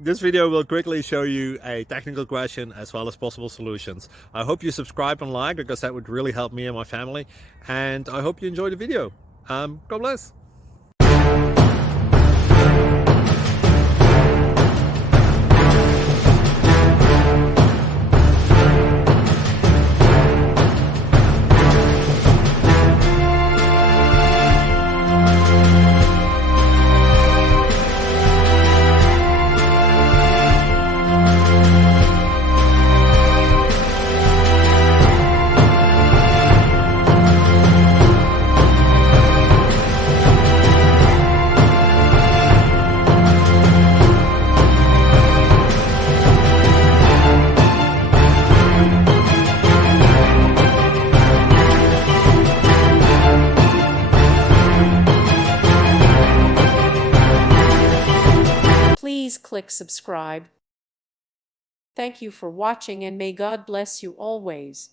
This video will quickly show you a technical question as well as possible solutions. I hope you subscribe and like, because that would really help me and my family. And I hope you enjoy the video. God bless. Please click subscribe. Thank you for watching and may God bless you always.